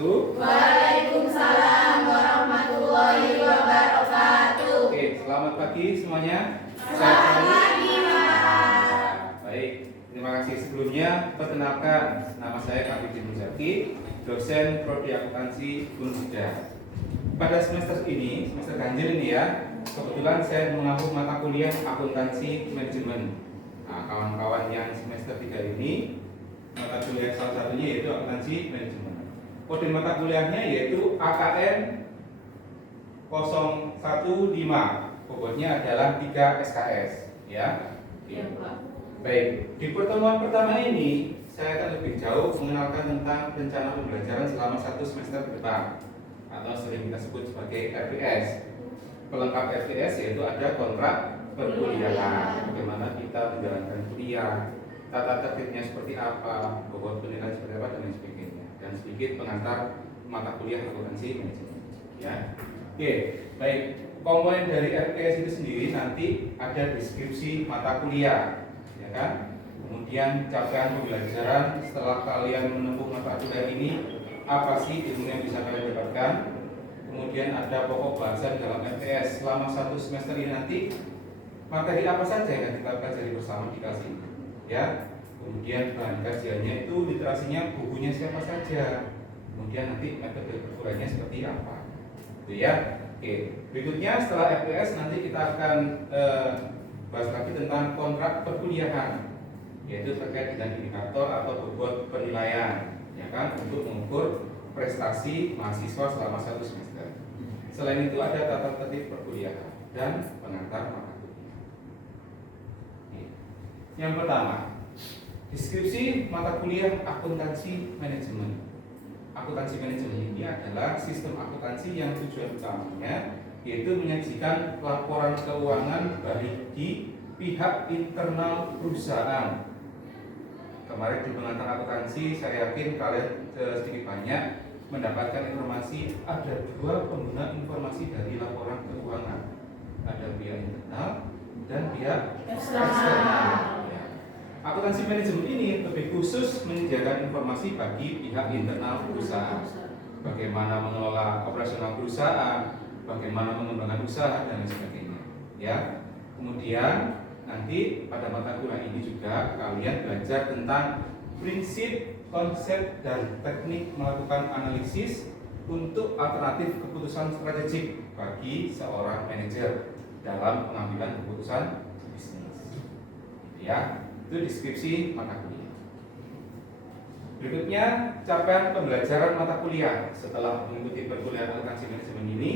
wabarakatuh. Waalaikumsalam warahmatullahi wabarakatuh. Oke, selamat pagi semuanya. Selamat pagi, Pak. Baik, terima kasih sebelumnya. Perkenalkan, nama saya Kak Muzaki, dosen Prodi Akuntansi Unhida. Pada semester ini, semester ganjil ini ya, kebetulan saya mengambil mata kuliah akuntansi manajemen. Nah, kawan-kawan yang semester 3 ini, mata kuliah salah satunya yaitu akuntansi manajemen. Kode mata kuliahnya yaitu AKN 015. Bobotnya adalah 3 SKS, ya. Iya, Pak. Baik, di pertemuan pertama ini saya akan lebih jauh mengenalkan tentang rencana pembelajaran selama 1 semester ke depan, atau sering kita sebut sebagai RPS. Pelengkap RPS yaitu ada kontrak perkuliahan, bagaimana kita menjalankan kuliah, tata tertibnya seperti apa, bobot penilaian seperti apa, dan lain sebagainya. Dan sedikit pengantar mata kuliah akuntansi manajemen. Ya, oke, baik. Komponen dari RPS itu sendiri nanti ada deskripsi mata kuliah, ya kan? Kemudian capaian pembelajaran setelah kalian menempuh mata kuliah ini, apa sih ilmu yang bisa kalian dapatkan? Kemudian ada pokok bahasan dalam RPS selama 1 semester ini nanti materi apa saja yang akan kita pelajari bersama dikasih, ya. Kemudian bahan kajiannya itu literasinya, bukunya siapa saja. Kemudian nanti metode perkuliahannya seperti apa, itu ya. Oke, berikutnya setelah RPS nanti kita akan bahas lagi tentang kontrak perkuliahan, yaitu terkait dengan indikator atau bobot penilaian, ya kan, untuk mengukur prestasi mahasiswa selama 1 semester. Selain itu ada tata tertib perkuliahan dan pengantar mata kuliah. Yang pertama, deskripsi mata kuliah akuntansi manajemen. Akuntansi manajemen ini adalah sistem akuntansi yang tujuan utamanya yaitu menyajikan laporan keuangan bagi pihak internal perusahaan. Kemarin di pengantar akuntansi saya yakin kalian sedikit banyak mendapatkan informasi ada 2 pengguna informasi dari laporan keuangan, ada pihak internal dan pihak eksternal. Ya. Akuntansi manajemen ini lebih khusus menyediakan informasi bagi pihak internal perusahaan, bagaimana mengelola operasional perusahaan, bagaimana mengembangkan usaha dan lain sebagainya. Ya. Kemudian nanti pada mata kuliah ini juga kalian belajar tentang prinsip, konsep, dan teknik melakukan analisis untuk alternatif keputusan strategik bagi seorang manajer dalam pengambilan keputusan bisnis. Ya, itu deskripsi mata kuliah. Berikutnya, capaian pembelajaran mata kuliah. Setelah mengikuti perkuliahan akuntansi manajemen ini,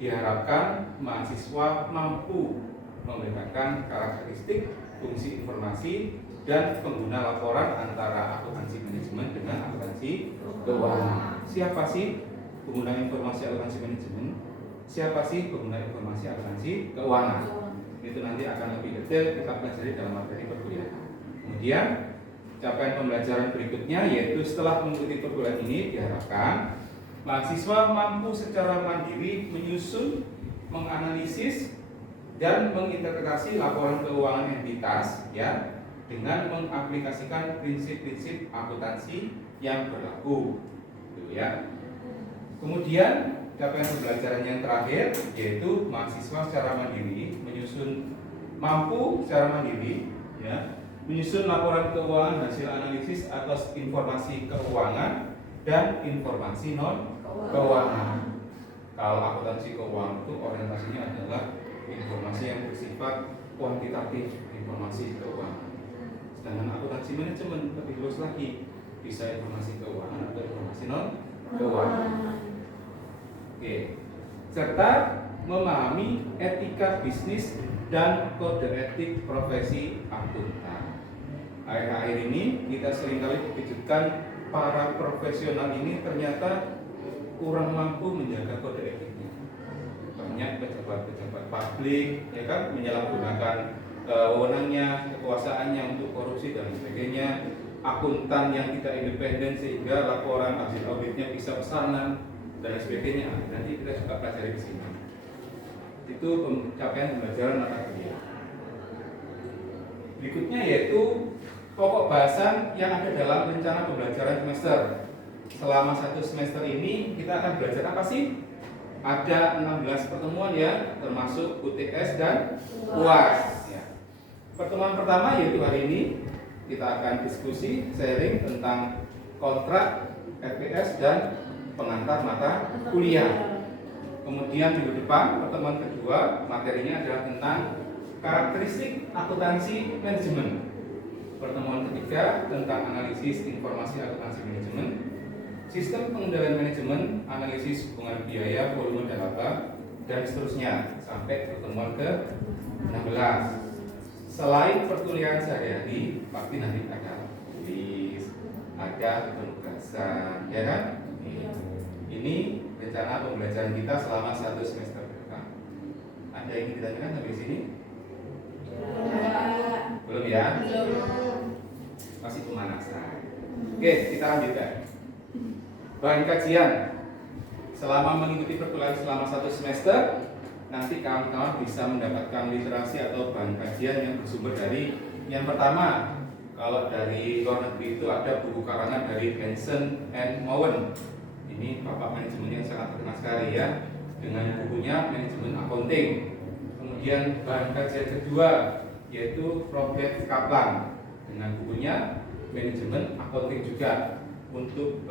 diharapkan mahasiswa mampu membedakan karakteristik, fungsi informasi, dan pengguna laporan antara akuntansi manajemen dengan akuntansi keuangan. Siapa sih pengguna informasi akuntansi manajemen? Siapa sih pengguna informasi akuntansi keuangan? Itu nanti akan lebih detail kita pelajari dalam materi perkuliahan. Kemudian capaian pembelajaran berikutnya yaitu setelah mengikuti perkuliahan ini diharapkan mahasiswa mampu secara mandiri menyusun, menganalisis, dan menginterpretasi laporan keuangan entitas, ya, dengan mengaplikasikan prinsip-prinsip akuntansi yang berlaku, gitu ya. Kemudian capaian pembelajaran yang terakhir yaitu mahasiswa secara mandiri mampu secara mandiri, ya, menyusun laporan keuangan hasil analisis atas informasi keuangan dan informasi non keuangan. Kalau akuntansi keuangan itu orientasinya adalah informasi yang bersifat kuantitatif, informasi keuangan. Sedangkan akuntansi manajemen lebih luas lagi, bisa informasi keuangan atau informasi non keuangan. Oke. Serta memahami etika bisnis dan kode etik profesi akuntan. Akhir-akhir ini kita seringkali dikejutkan para profesional ini ternyata kurang mampu menjaga kode etiknya. Banyak pejabat-pejabat publik, ya kan, menyalahgunakan wewenangnya, kekuasaannya untuk korupsi dan sebagainya. Akuntan yang tidak independen sehingga laporan hasil auditnya bisa pesanan dan sebagainya. Nanti kita juga pelajari di sini. Itu capaian pembelajaran mata kuliah. Berikutnya yaitu pokok bahasan yang ada dalam rencana pembelajaran semester. selama 1 semester ini kita akan belajar apa sih? Ada 16 pertemuan ya, termasuk UTS dan UAS. Ya. Pertemuan pertama yaitu hari ini kita akan diskusi sharing tentang kontrak RPS dan pengantar mata kuliah. Kemudian minggu depan pertemuan kedua materinya adalah tentang karakteristik akuntansi manajemen. Pertemuan ketiga tentang analisis informasi akuntansi manajemen, sistem pengendalian manajemen, analisis hubungan biaya, volume dan laba, dan seterusnya sampai pertemuan ke-16. Selain perkuliahan sehari-hari, pasti nanti ada tulis, ada penugasan, ya kan? Ini rencana pembelajaran kita selama 1 semester ke depan. Ada yang ditanyakan sampai sini? Belum ya? Masih pemanasan. Oke, kita lanjutkan. Bahan kajian. Selama mengikuti perkuliahan selama 1 semester, nanti kawan-kawan bisa mendapatkan literasi atau bahan kajian yang bersumber dari yang pertama. Kalau dari luar negeri itu ada buku karangan dari Hansen and Mowen. Ini bapak manajemen yang sangat terkenal sekali ya, dengan bukunya Manajemen Accounting. Kemudian bahan kajian kedua yaitu Robert Kaplan dengan bukunya Manajemen Accounting juga. Untuk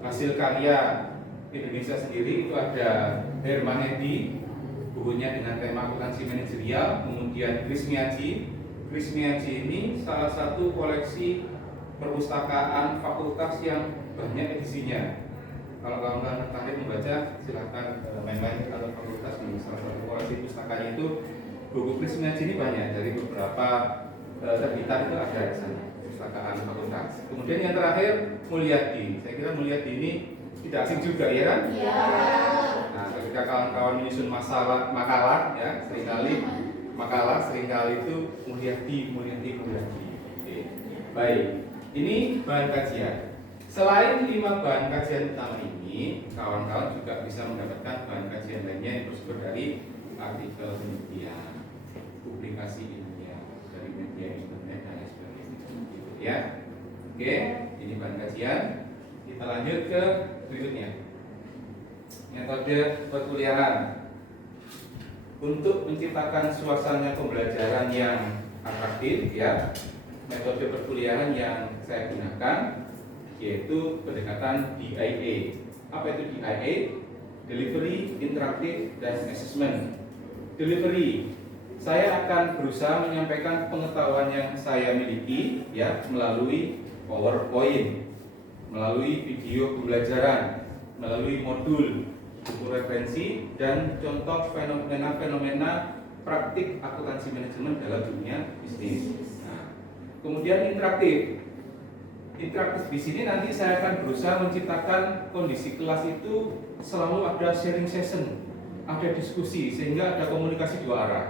hasil karya Indonesia sendiri itu ada Herman Eddy, bukunya dengan tema akuntansi manajerial. Kemudian Chris Miyaji. Chris Miyaji ini salah satu koleksi perpustakaan fakultas yang banyak edisinya. Kalau kawan-kawan tertarik membaca, silahkan main-main ke kantor fakultas di salah satu koleksi pustakanya itu. Buku Chris Miyaji ini banyak, dari beberapa terbitan itu ada di sana, pustakaan fakultas. Kemudian yang terakhir Mulyadi. Saya kira Mulyadi ini tidak asing juga ya kan? Iya. Nah, ketika kawan-kawan menyusun makalah ya, seringkali itu Mulyadi. Oke. Baik, ini bahan kajian. Selain 5 bahan kajian utama ini, kawan-kawan juga bisa mendapatkan bahan kajian lainnya yang bersumber dari artikel media, publikasi ilmiah dari media internet dan lain sebagainya. Gitu ya. Oke, ini bahan kajian. Kita lanjut ke berikutnya. Metode perkuliahan. Untuk menciptakan suasana pembelajaran yang atraktif ya, metode perkuliahan yang saya gunakan yaitu pendekatan DIA. Apa itu DIA? Delivery, Interactive, dan Assessment. Delivery, saya akan berusaha menyampaikan pengetahuan yang saya miliki ya melalui PowerPoint, melalui video pembelajaran, melalui modul, buku referensi, dan contoh fenomena-fenomena praktik akuntansi manajemen dalam dunia bisnis. Nah, kemudian interaktif. Interaktif di sini nanti saya akan berusaha menciptakan kondisi kelas itu selalu ada sharing session, ada diskusi, sehingga ada komunikasi dua arah.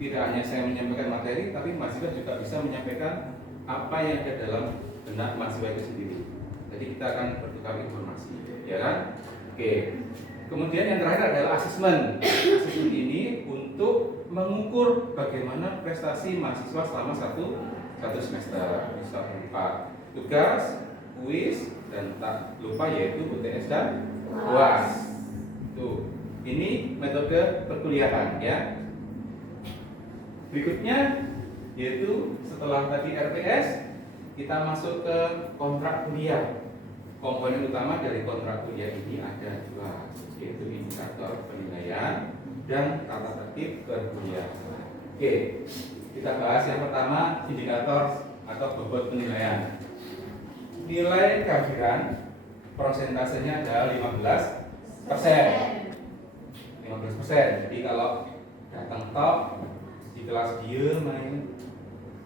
Tidak hanya saya menyampaikan materi, tapi mahasiswa juga bisa menyampaikan apa yang ada dalam benak mahasiswa itu sendiri. Jadi kita akan bertukar informasi, ya kan? Oke. Kemudian yang terakhir adalah asesmen. Asesmen ini untuk mengukur bagaimana prestasi mahasiswa selama satu semester. Bisa berupa tugas, kuis, dan tak lupa yaitu UTS dan UAS. Tuh, ini metode perkuliahan ya. Berikutnya yaitu setelah tadi RPS, kita masuk ke kontrak kuliah. Komponen utama dari kontrak kuliah ini ada dua, yaitu indikator penilaian dan tata tertib perkuliahan. Oke, kita bahas yang pertama, indikator atau bobot penilaian. Nilai kehadiran persentasenya adalah 15%. 15%. Jadi kalau datang top di kelas dia main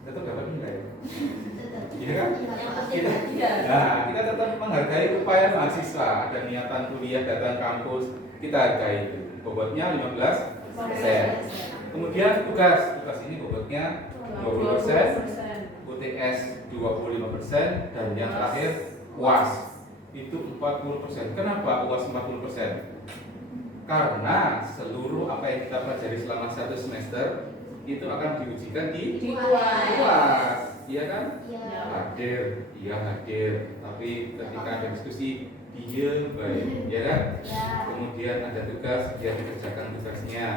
tetap dapat nilai. Iya kan? Kita tetap menghargai upaya mahasiswa, ada niatan kuliah, datang kampus, kita hargai itu. Bobotnya 15%. Kemudian tugas ini bobotnya 20%, UTS 25%, dan yang terakhir UAS itu 40%. Kenapa UAS 40%? Karena seluruh apa yang kita pelajari selama 1 semester itu akan diujikan di UAS. Iya kan? Iya. Hadir, iya hadir. Tapi ketika ada diskusi, dia baik, ya kan? Ya. Kemudian ada tugas, dia dikerjakan tugasnya.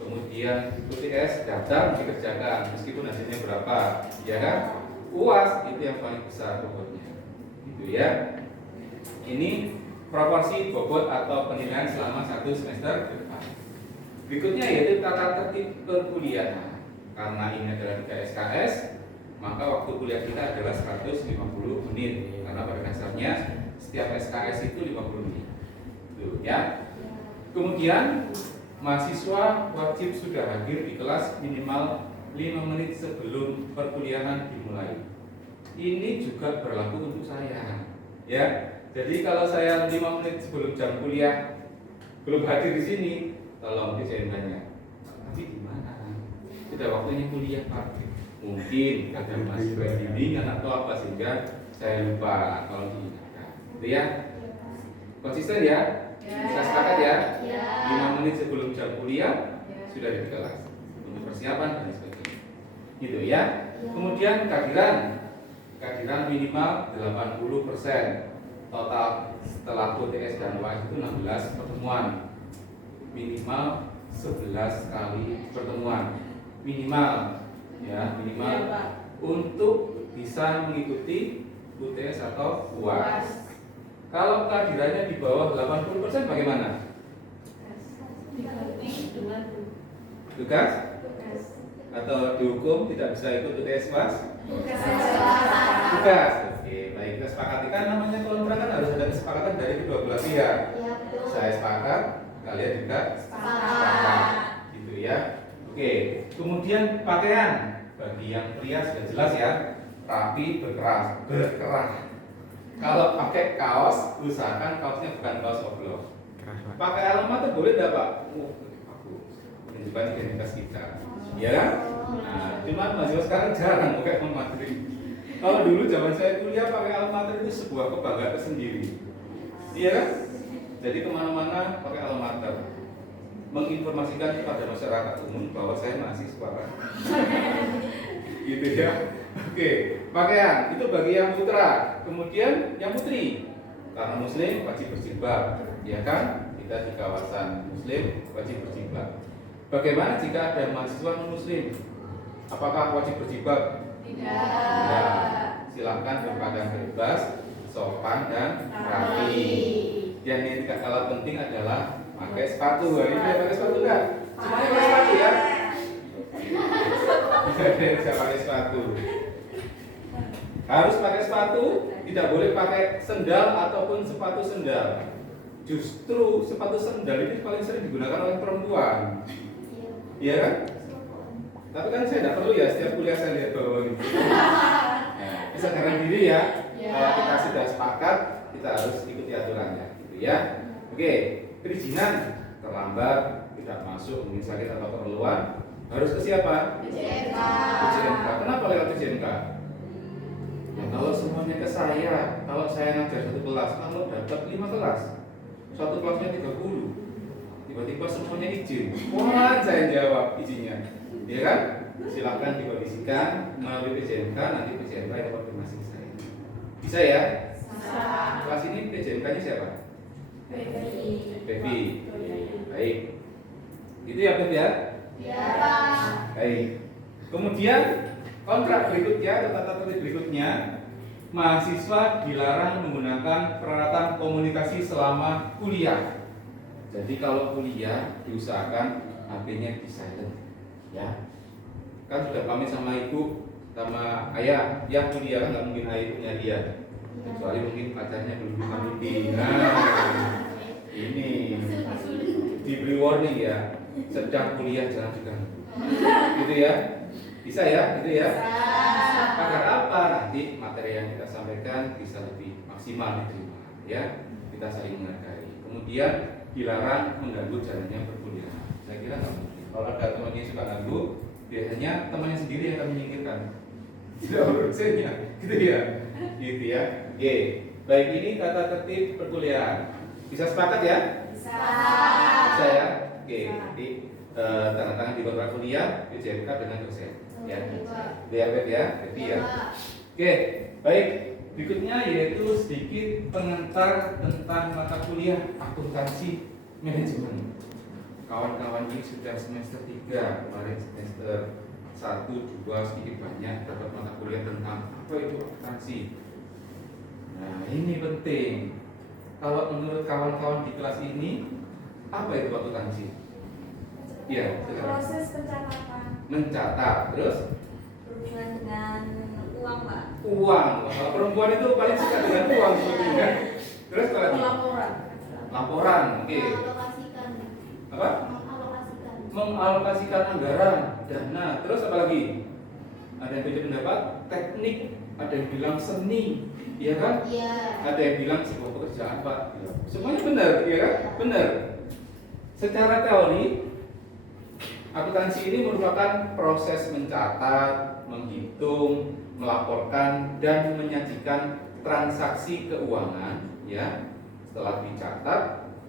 Kemudian UTS daftar dikerjakan, meskipun hasilnya berapa, ya kan? UAS itu yang paling besar bobotnya, gitu ya. Ini proporsi bobot atau penilaian selama 1 semester depan. Berikutnya yaitu tata tertib perkuliahan. Karena ini adalah 3 SKS, maka waktu kuliah kita adalah 150 menit. Karena pada dasarnya setiap SKS itu 50 menit. Tuh, ya. Kemudian mahasiswa wajib sudah hadir di kelas minimal 5 menit sebelum perkuliahan dimulai. Ini juga berlaku untuk saya, ya. Jadi kalau saya 5 menit sebelum jam kuliah belum hadir di sini, tolong disenggahnya. Nanti gimana? Sudah waktunya kuliah Pak. Mungkin ada mahasiswa bimbingan atau apa sehingga saya lupa kalau diingatkan. Itu ya. Konsisten ya? Bisa sepakat ya? 5 menit sebelum jam kuliah sudah di kelas untuk persiapan dan sebagainya. Gitu ya. Kemudian kehadiran minimal 80%. Total setelah UTS dan UAS itu 16 pertemuan. Minimal 11 kali pertemuan. Minimal ya, minimal untuk bisa mengikuti UTS atau UAS. Kalau kehadirannya di bawah 80% bagaimana? Tugas? Atau dihukum tidak bisa ikut UTS UAS? Tugas. Oke, baik, kita sepakati. Kan namanya kontrak kan harus ada kesepakatan dari kedua belah pihak. Saya sepakat, kalian juga sepakat. Gitu ya. Oke, kemudian pakaian bagi yang pria sudah jelas ya, rapi, berkerah. Kalau pakai kaos, usahakan kaosnya bukan kaos oblong. Pakai alma tuh boleh enggak, Pak? Aku menunjukkan identitas kita. Iya kan? Nah, cuman mahasiswa sekarang jarang pakai alma mater. Kalau dulu zaman saya kuliah pakai alma mater itu sebuah kebanggaan tersendiri. Iya kan? Jadi kemana-mana pakai alma mater, menginformasikan kepada masyarakat umum bahwa saya mahasiswa. Gitu ya. Oke, pakaian itu bagi yang putra. Kemudian yang putri, karena muslim wajib berjilbab, ya kan? Kita di kawasan muslim wajib berjilbab. Bagaimana jika ada mahasiswa non muslim? Apakah wajib berjilbab? Tidak. Silakan berpakaian bebas, sopan dan rapi. Yang ini tidak kalah penting adalah pakai sepatu. Hari ini pakai sepatu enggak? Semuanya pakai sepatu ya. Tidak bisa pakai sepatu. Harus pakai sepatu, tidak boleh pakai sendal ataupun sepatu sendal. Justru sepatu sendal ini paling sering digunakan oleh perempuan. Iya kan? Tapi kan saya tidak perlu ya, setiap kuliah saya lihat bahwa gitu. Nah, kesadaran diri ya. Kalau kita sudah sepakat, kita harus ikuti aturannya, gitu ya. Oke, perizinan terlambat, tidak masuk, mungkin sakit atau keperluan, harus ke siapa? PJMK. Kenapa lewat PJMK? Ya, kalau semuanya ke saya, kalau saya ngajar satu kelas, kalau dapat 5 kelas, satu kelasnya 30, tiba-tiba semuanya izin. Wah, saya jawab izinnya, ya kan? Silakan dikondisikan melalui PJMK, nanti PJMK yang konfirmasi ke saya. Bisa ya? Kelas ini PJMK-nya siapa? Baby. Baik. Itu ya, Beb ya? Baik. Kemudian kontrak berikutnya atau tata tertib berikutnya, mahasiswa dilarang menggunakan peralatan komunikasi selama kuliah. Jadi kalau kuliah diusahakan HP-nya di silent, ya. Kan sudah pamit sama ibu, sama ayah, yang kuliah kan nggak mungkin ayah punya dia, kecuali mungkin pacarnya belum bisa mimpi. Nah, ini diberi warning ya, sedang kuliah jangan diganggu. Gitu ya. Bisa ya, gitu ya. Agar apa? Nanti materi yang kita sampaikan bisa lebih maksimal diterima, ya. Kita saling menghargai. Kemudian dilarang mengganggu jalannya perkuliahan. Saya kira nggak mungkin. Kalau ada teman yang suka ganggu, biasanya temannya sendiri yang akan menyingkirkan. Tidak urusannya, gitu ya. Gitu ya. Oke. Baik, ini tata tertib perkuliahan. Bisa sepakat ya? Bisa ya. Oke. Jadi tanda tangan di kontrak kuliah, PJMK dengan dosen. Ya, Pak. biar ya, happy ya. Oke, baik. Berikutnya yaitu sedikit pengantar tentang mata kuliah akuntansi manajemen. Kawan-kawan ini sudah semester 3, kemarin semester 1, 2 sedikit banyak dapat mata kuliah tentang apa itu akuntansi. Nah, ini penting. Kalau menurut kawan-kawan di kelas ini, apa itu akuntansi? Iya, Proses pencatatan. mencatat, terus Berhubungan dengan uang, Pak. uang. Kalau perempuan itu paling suka dengan uang sebetulnya. Terus kalau lagi Laporan. laporan, oke. Mengalokasikan. Apa? Mengalokasikan. Mengalokasikan anggaran, dana. Terus apa lagi? Ada yang beda pendapat, teknik, ada yang bilang seni, iya kan? Iya. Ada yang bilang sebuah pekerjaan, Pak. Semuanya benar, iya kan? Benar. Secara teori, akuntansi ini merupakan proses mencatat, menghitung, melaporkan, dan menyajikan transaksi keuangan, ya. Setelah dicatat,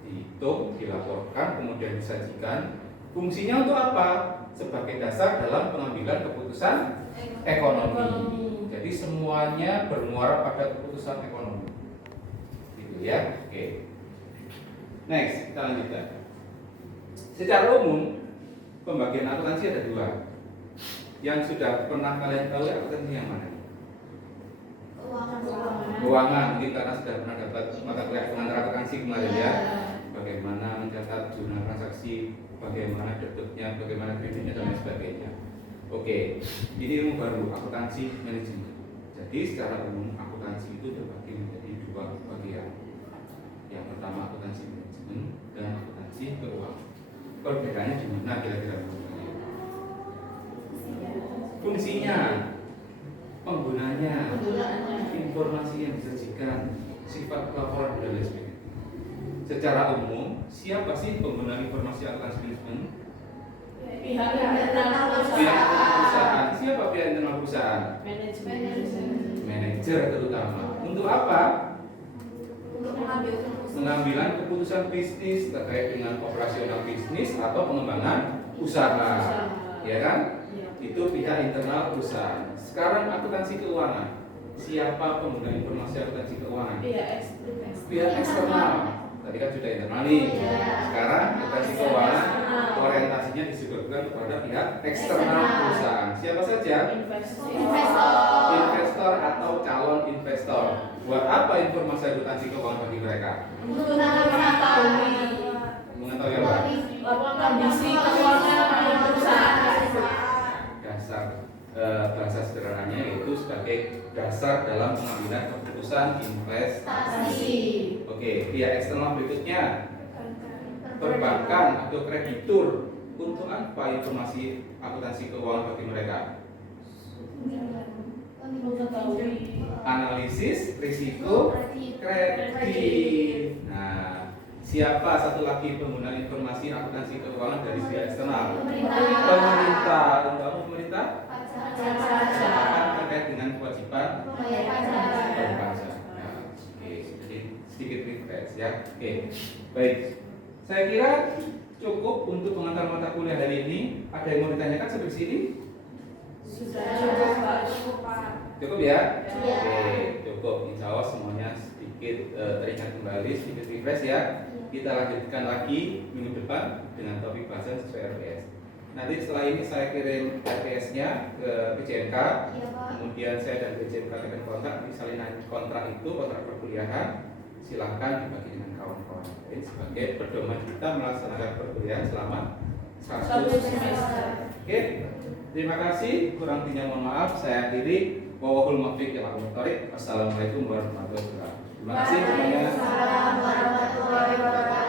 dihitung, dilaporkan, kemudian disajikan. Fungsinya untuk apa? Sebagai dasar dalam pengambilan keputusan ekonomi. Jadi semuanya bermuara pada keputusan ekonomi. Gitu ya. Oke. Next, kita lanjutkan. Secara umum, pembagian akuntansi ada dua. Yang sudah pernah kalian tahu akuntansi yang mana? Keuangan, mungkin karena sudah pernah dapat mata kuliah pengantar akuntansi kemarin ya. Bagaimana mencatat jurnal transaksi, bagaimana debitnya, bagaimana kreditnya dan lain sebagainya. Oke, ini ilmu baru, akuntansi manajemen. Jadi secara umum akuntansi itu terbagi menjadi dua bagian. Yang pertama akuntansi manajemen dan akuntansi keuangan. Perbedaannya di mana kira-kira? Fungsinya, penggunanya, informasi yang disajikan, sifat laporan dan lain sebagainya. Secara umum, siapa sih pengguna informasi akuntansi manajemen? Pihak internal Pihak perusahaan. Siapa pihak internal perusahaan? Manajemen. Manajer terutama. Untuk apa? Untuk mengambil keputusan. Pengambilan keputusan bisnis terkait dengan operasional bisnis atau pengembangan usaha. Ya kan? Itu pihak internal perusahaan. Sekarang akuntansi keuangan. Siapa pengguna informasi akuntansi keuangan? Pihak eksternal. Tadi kan sudah internal nih. Sekarang akuntansi keuangan orientasinya disuguhkan kepada pihak eksternal perusahaan. Siapa saja? Investor atau calon investor. Buat apa informasi akuntansi keuangan bagi mereka? Untuk mengetahui Mengetahui apa? kondisi keuangan perusahaan. Dasar bahasa sederhananya yaitu sebagai dasar dalam pengambilan keputusan investasi. Oke, pihak eksternal berikutnya perbankan atau kreditur. Untuk apa informasi akuntansi keuangan bagi mereka? Analisis risiko kredit. Nah, siapa satu lagi pengguna informasi akuntansi keuangan dari pihak eksternal? Pemerintah. Untuk pemerintah terkait dengan kewajiban pajak. Nah, oke, jadi sedikit refresh ya. Oke, baik. Saya kira cukup untuk pengantar mata kuliah hari ini. Ada yang mau ditanyakan sampai sini? Cukup, Pak. Cukup ya? Iya. Oke, cukup. Insya Allah semuanya sedikit teringat kembali, sedikit refresh ya. Kita lanjutkan lagi minggu depan dengan topik bahasan sesuai RPS. Nanti setelah ini saya kirim RPS-nya ke PJMK. Kemudian saya dan PJMK akan kontak. Nanti salinan kontrak itu, kontrak perkuliahan, silahkan dibagi dengan kawan-kawan lain sebagai pedoman kita melaksanakan perkuliahan selama satu semester. Oke, terima kasih. Kurang lebihnya mohon maaf. Saya akhiri. Wallahul muwaffiq ila aqwamit thoriq. Assalamualaikum warahmatullahi wabarakatuh. Terima kasih semuanya. Waalaikumsalam warahmatullahi wabarakatuh.